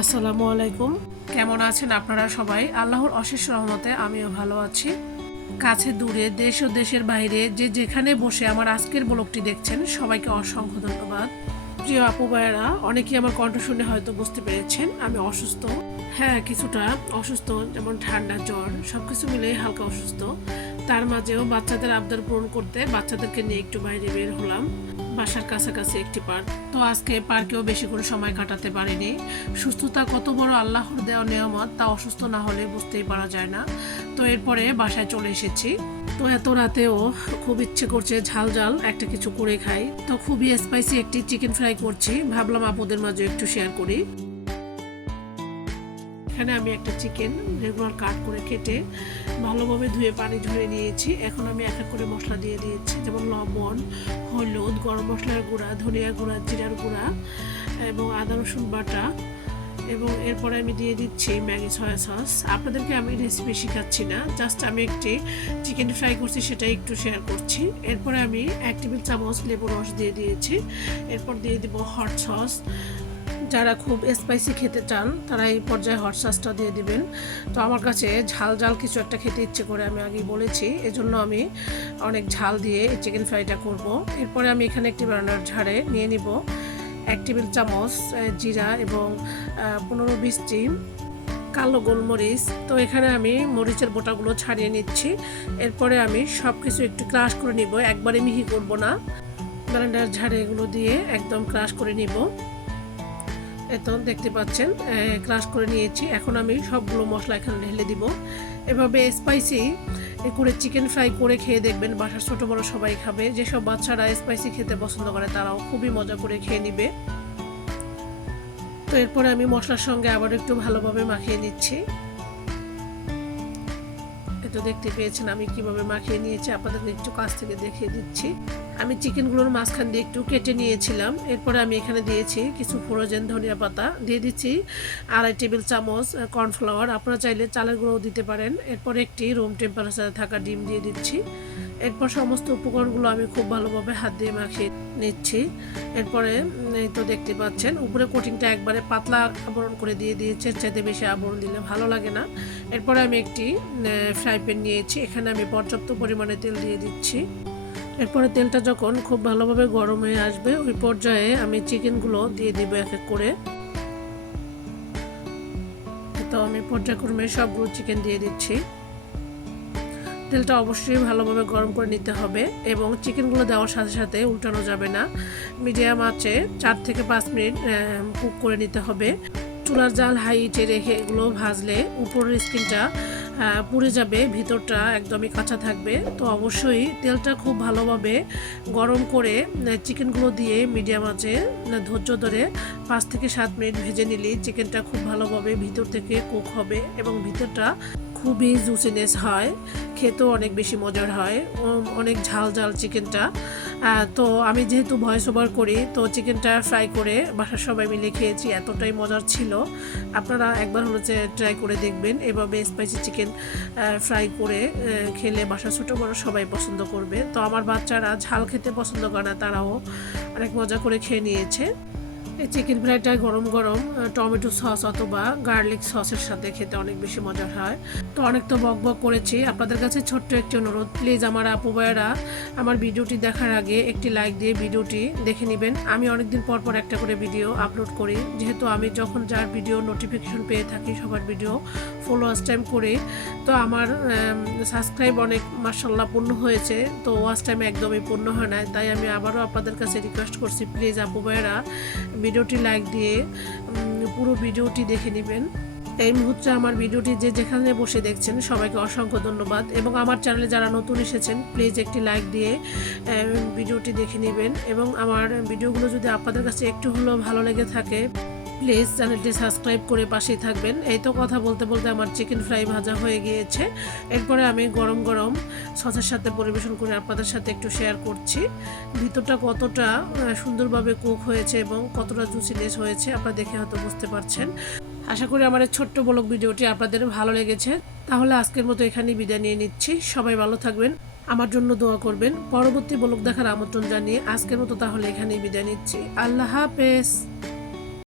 আসসালামু আলাইকুম। কেমন আছেন আপনারা সবাই? আল্লাহর অশেষ রহমতে আমিও ভালো আছি। কাছে দূরে দেশ ও দেশের বাইরে যে যেখানে বসে আমার আজকের ব্লগটি দেখছেন সবাইকে অসংখ্য ধন্যবাদ। প্রিয় আপু ভাইয়েরা, অনেকেই আমার কণ্ঠ শুনে হয়তো বুঝতে পেরেছেন আমি অসুস্থ। হ্যাঁ, কিছুটা অসুস্থ, যেমন ঠান্ডা, জ্বর, সবকিছু মিলেই হালকা অসুস্থ। তার মাঝেও বাচ্চাদের আবদার পূরণ করতে বাচ্চাদেরকে নিয়ে একটু বাইরে বের হলাম। বাসার কাছাকাছি একটি পার্ক, তো আজকে পার্কেও বেশি করে সময় কাটাতে পারিনি। সুস্থতা কত বড় আল্লাহর দেওয়া নিয়ামত, তা অসুস্থ না হলে বুঝতেই পারা যায় না। তো এরপরে বাসায় চলে এসেছি। তো এত রাতেও খুব ইচ্ছে করছে ঝাল ঝাল একটা কিছু করে খাই, তো খুবই স্পাইসি একটি চিকেন ফ্রাই করছি, ভাবলাম আপুদের মাঝে একটু শেয়ার করি। এখানে আমি একটা চিকেন রেগুলার কাট করে কেটে ভালোভাবে ধুয়ে পানি ঝরিয়ে নিয়েছি। এখন আমি এক এক করে মশলা দিয়ে দিয়েছি, যেমন লবণ, হলুদ, গরম মশলার গুঁড়া, ধনিয়ার গুঁড়া, জিরার গুঁড়া এবং আদা রসুন বাটা, এবং এরপরে আমি দিয়ে দিচ্ছি ম্যাগি সয়া সস। আপনাদেরকে আমি রেসিপি শেখাচ্ছি না, জাস্ট আমি একটি চিকেন ফ্রাই করছি সেটাই একটু শেয়ার করছি। এরপরে আমি 1 টেবিল চামচ লেবু রস দিয়ে দিয়েছি। এরপর দিয়ে দিব হট সস। যারা খুব স্পাইসি খেতে চান তারা এই পর্যায়ে হট সসটা দিয়ে দিবেন। তো আমার কাছে ঝাল ঝাল কিছু একটা খেতে ইচ্ছে করে, আমি আগেই বলেছি, এজন্য আমি অনেক ঝাল দিয়ে এই চিকেন ফ্রাইটা করব। এরপরে আমি এখানে একটি রান্নার ঝাড়ে নিয়ে নিব 1 টেবিল চামচ জিরা এবং 15-20টি কালো গোলমরিচ। তো এখানে আমি মরিচের বোটাগুলো ছাড়িয়ে নিচ্ছি। এরপরে আমি সব কিছু একটু ক্রাশ করে নিব, একবারে মিহি করব না, ব্লেন্ডার ঝাড়ে এগুলো দিয়ে একদম ক্রাশ করে নিব। এতো দেখতে পাচ্ছেন ক্রাশ করে নিয়েছি। এখন আমি সবগুলো মশলা এখানে ঢেলে দিব। এভাবে স্পাইসি করে চিকেন ফ্রাই করে খেয়ে দেখবেন, বাসার ছোট বড় সবাই খাবে। যেসব বাচ্চারা স্পাইসি খেতে পছন্দ করে তারাও খুবই মজা করে খেয়ে নিবে। তো এরপরে আমি মশলার সঙ্গে আবার একটু ভালোভাবে মাখিয়ে নিচ্ছি। তো দেখতে পেয়েছেন আমি কিভাবে মাখিয়ে নিয়েছি, আপনাদেরকে একটু কাছ থেকে দেখিয়ে দিচ্ছি। আমি চিকেনগুলোর মাঝখান দিয়ে একটু কেটে নিয়েছিলাম। এরপরে আমি এখানে দিয়েছি কিছু ফ্রোজেন ধনিয়া পাতা, দিয়ে দিচ্ছি 2.5 টেবিল চামচ কর্নফ্লাওয়ার, আপনারা চাইলে চালের গুঁড়োও দিতে পারেন। এরপরে একটি রুম টেম্পারেচারে থাকা ডিম দিয়ে দিচ্ছি। এরপর সমস্ত উপকরণগুলো আমি খুব ভালোভাবে হাত দিয়ে মাখিয়ে নিচ্ছি। এরপরে এই তো দেখতে পাচ্ছেন উপরে কোটিংটা একবারে পাতলা আবরণ করে দিয়ে দিয়েছে, চাইতে বেশি আবরণ দিলে ভালো লাগে না। এরপরে আমি একটি ফ্রাই প্যান নিয়েছি, এখানে আমি পর্যাপ্ত পরিমাণে তেল দিয়ে দিচ্ছি। এরপরে তেলটা যখন খুব ভালোভাবে গরম হয়ে আসবে ওই পর্যায়ে আমি চিকেনগুলো দিয়ে দিব এক এক করে। তো আমি পর্যায়ক্রমে সবগুলো চিকেন দিয়ে দিচ্ছি। তেলটা অবশ্যই ভালোভাবে গরম করে নিতে হবে এবং চিকেনগুলো দেওয়ার সাথে সাথে উল্টানো যাবে না। মিডিয়াম আঁচে 4 থেকে 5 মিনিট কুক করে নিতে হবে। চুলার জাল হাইটে রেখে এগুলো ভাজলে উপরের স্কিনটা পুড়ে যাবে, ভিতরটা একদমই কাঁচা থাকবে। তো অবশ্যই তেলটা খুব ভালোভাবে গরম করে চিকেনগুলো দিয়ে মিডিয়াম আঁচে ধৈর্য ধরে 5 থেকে 7 মিনিট ভেজে নিলেই চিকেনটা খুব ভালোভাবে ভিতর থেকে কুক হবে এবং ভিতরটা খুবই জুসিনেস হয়, খেতেও অনেক বেশি মজার হয়, অনেক ঝাল ঝাল চিকেনটা। তো আমি যেহেতু ভয়েস ওভার করি, তো চিকেনটা ফ্রাই করে বাসার সবাই মিলে খেয়েছি, এতটাই মজার ছিল। আপনারা একবার হচ্ছে ট্রাই করে দেখবেন, এভাবে স্পাইসি চিকেন ফ্রাই করে খেলে বাসার ছোটো বড় সবাই পছন্দ করবে। তো আমার বাচ্চারা ঝাল খেতে পছন্দ করে না, তারাও অনেক মজা করে খেয়ে নিয়েছে। এই চিকেন ফ্রাইটা গরম গরম টমেটো সস অথবা গার্লিক সসের সাথে খেতে অনেক বেশি মজার হয়। তো অনেক তো বক বক করেছি, আপনাদের কাছে ছোট্ট একটি অনুরোধ, প্লিজ আমার আপু ভাইয়েরা আমার ভিডিওটি দেখার আগে একটি লাইক দিয়ে ভিডিওটি দেখে নেবেন। আমি অনেকদিন পর পর একটা করে ভিডিও আপলোড করি, যেহেতু আমি যখন যার ভিডিও নোটিফিকেশন পেয়ে থাকি সবার ভিডিও ফলো ওয়াচ টাইম করে, তো আমার সাবস্ক্রাইব অনেক মাশাআল্লাহ পূর্ণ হয়েছে, তো ওয়াচ টাইম একদমই পূর্ণ হয় না। তাই আমি আবারও আপনাদের কাছে রিকোয়েস্ট করছি, প্লিজ আপু ভাইয়েরা ভিডিওটি লাইক দিয়ে পুরো ভিডিওটি দেখে নেবেন। এই মুহূর্তে আমার ভিডিওটি যে যেখানে বসে দেখছেন সবাইকে অসংখ্য ধন্যবাদ, এবং আমার চ্যানেলে যারা নতুন এসেছেন প্লিজ একটি লাইক দিয়ে ভিডিওটি দেখে নেবেন। এবং আমার ভিডিওগুলো যদি আপনাদের কাছে একটু হলেও ভালো লেগে থাকে প্লিজ চ্যানেলটি সাবস্ক্রাইব করে পাশেই থাকবেন। এই তো কথা বলতে বলতে আমার চিকেন ফ্রাই ভাজা হয়ে গিয়েছে। এরপরে আমি গরম গরম সসের সাথে পরিবেশন করে আপনাদের সাথে একটু শেয়ার করছি ভিতরটা কতটা সুন্দরভাবে কুক হয়েছে এবং কতটা জুসিনেস হয়েছে, আপনারা দেখে হয়তো বুঝতে পারছেন। আশা করি আমার এই ছোট্ট ব্লগ ভিডিওটি আপনাদের ভালো লেগেছে। তাহলে আজকের মতো এখানেই বিদায় নিয়ে নিচ্ছি। সবাই ভালো থাকবেন, আমার জন্য দোয়া করবেন। পরবর্তী ব্লগ দেখার আমন্ত্রণ জানিয়ে আজকের মতো তাহলে এখানেই বিদায় নিচ্ছি। আল্লাহ হাফেজ।